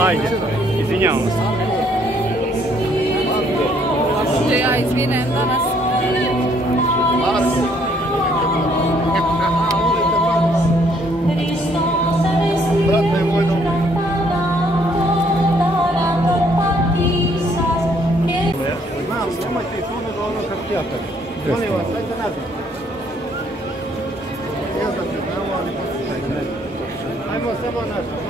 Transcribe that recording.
Ajde, izvinjavam se. Što ja izvinem danas. Brate moj dobro. Znam, nemojte ih ono do ono kako ja tako. Molim vas, dajte nazad. Ja da se znamo, ali poslušajte. Ajmo samo nazad.